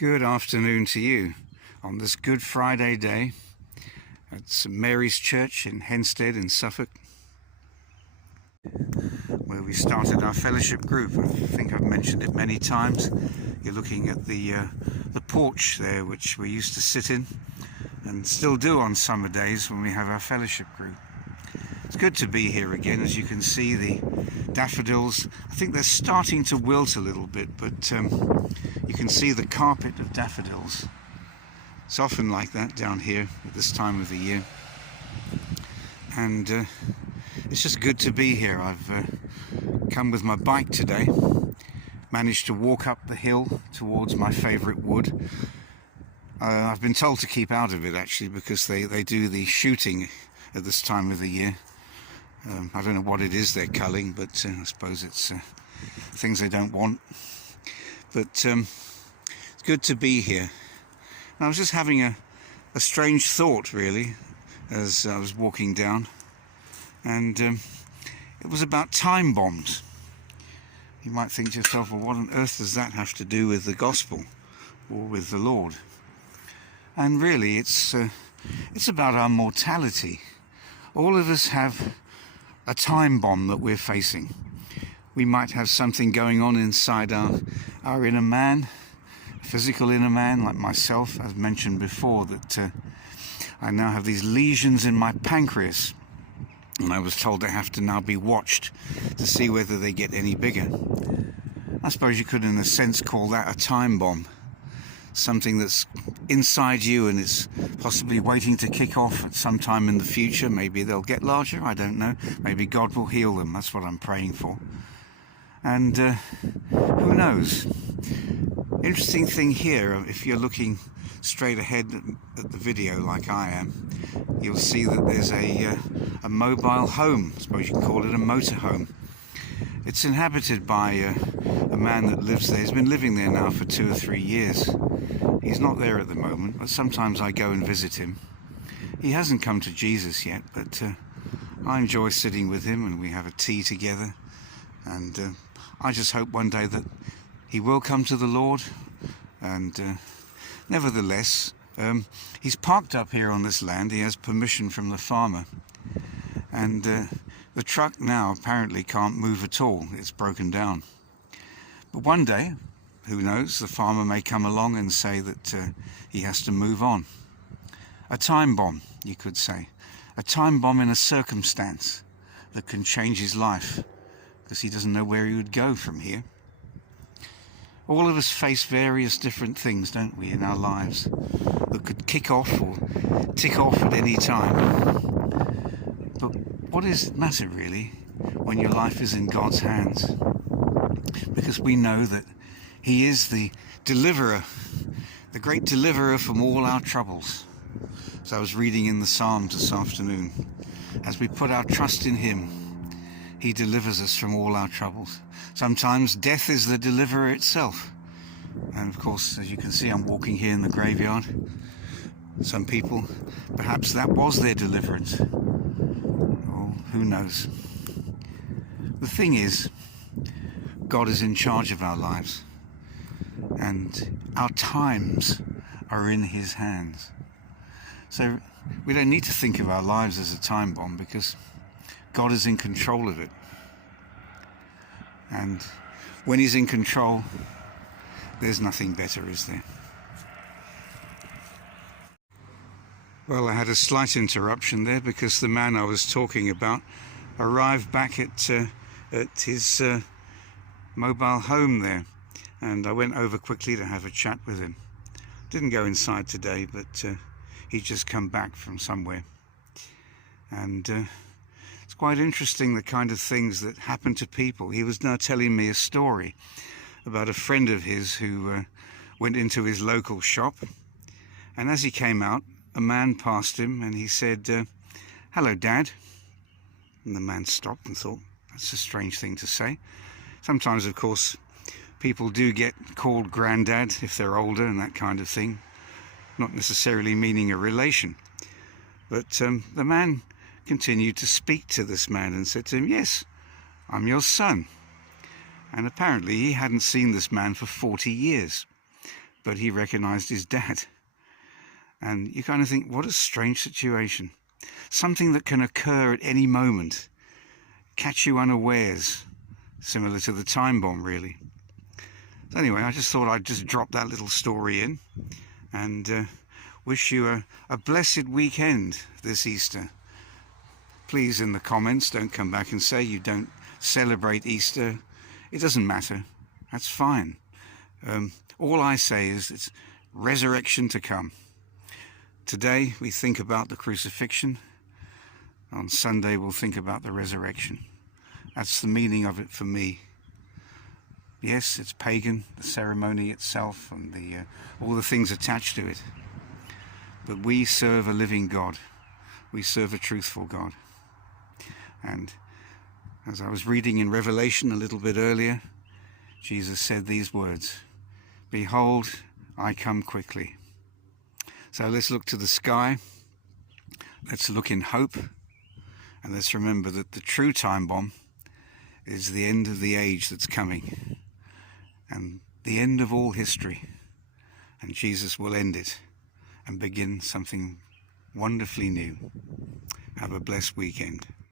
Good afternoon to you on this Good Friday day at St Mary's Church in Henstead in Suffolk, where we started our fellowship group. I think I've mentioned it many times. You're looking at the porch there, which we used to sit in and still do on summer days when we have our fellowship group. It's good to be here again. As you can see, the daffodils, I think they're starting to wilt a little bit, but you can see the carpet of daffodils. It's often like that down here at this time of the year, and it's just good to be here. I've come with my bike today, managed to walk up the hill towards my favourite wood. I've been told to keep out of it actually, because they do the shooting at this time of the year. I don't know what it is they're culling, but I suppose it's things they don't want. But it's good to be here. And I was just having a strange thought, really, as I was walking down, and it was about time bombs. You might think to yourself, well, what on earth does that have to do with the gospel or with the Lord? And really, it's about our mortality. All of us have a time bomb that we're facing. We might have something going on inside our inner man, physical inner man, like myself. I've mentioned before that I now have these lesions in my pancreas, and I was told they have to now be watched to see whether they get any bigger. I suppose you could, in a sense, call that a time bomb. Something that's inside you and it's possibly waiting to kick off at some time in the future. Maybe they'll get larger, I don't know. Maybe God will heal them. That's what I'm praying for. And who knows? Interesting thing here, if you're looking straight ahead at the video like I am, you'll see that there's a mobile home. I suppose you can call it a motorhome. It's inhabited by a man that lives there. He's been living there now for 2 or 3 years. He's not there at the moment, but sometimes I go and visit him. He hasn't come to Jesus yet, but I enjoy sitting with him and we have a tea together. And I just hope one day that he will come to the Lord. And nevertheless, he's parked up here on this land. He has permission from the farmer. And the truck now apparently can't move at all. It's broken down. But one day, who knows, the farmer may come along and say that he has to move on. A time bomb, you could say. A time bomb in a circumstance that can change his life, because he doesn't know where he would go from here. All of us face various different things, don't we, in our lives that could kick off or tick off at any time. But what does it matter, really, when your life is in God's hands? Because we know that He is the deliverer, the great deliverer from all our troubles. As I was reading in the Psalms this afternoon, as we put our trust in Him, He delivers us from all our troubles. Sometimes death is the deliverer itself. And of course, as you can see, I'm walking here in the graveyard. Some people, perhaps that was their deliverance. Oh, who knows? The thing is, God is in charge of our lives, and our times are in His hands. So we don't need to think of our lives as a time bomb, because God is in control of it. And when He's in control, there's nothing better, is there? Well, I had a slight interruption there because the man I was talking about arrived back at his mobile home there, and I went over quickly to have a chat with him. Didn't go inside today, but he'd just come back from somewhere, and it's quite interesting the kind of things that happen to people. He was now telling me a story about a friend of his who went into his local shop, and as he came out, a man passed him and he said, "Hello, Dad." And the man stopped and thought, that's a strange thing to say. Sometimes, of course, people do get called granddad if they're older and that kind of thing, not necessarily meaning a relation. But the man continued to speak to this man and said to him, "Yes, I'm your son." And apparently he hadn't seen this man for 40 years. but he recognized his dad. And you kind of think, what a strange situation. Something that can occur at any moment, catch you unawares, similar to the time bomb, really. So anyway, I just thought I'd just drop that little story in and wish you a blessed weekend this Easter. Please, in the comments, don't come back and say you don't celebrate Easter. It doesn't matter. That's fine. All I say is it's resurrection to come. Today we think about the crucifixion. On Sunday we'll think about the resurrection. That's the meaning of it for me. Yes, it's pagan, the ceremony itself and all the things attached to it. But we serve a living God. We serve a truthful God. And as I was reading in Revelation a little bit earlier, Jesus said these words, "Behold, I come quickly." So let's look to the sky. Let's look in hope. And let's remember that the true time bomb is the end of the age that's coming. And the end of all history. And Jesus will end it and begin something wonderfully new. Have a blessed weekend.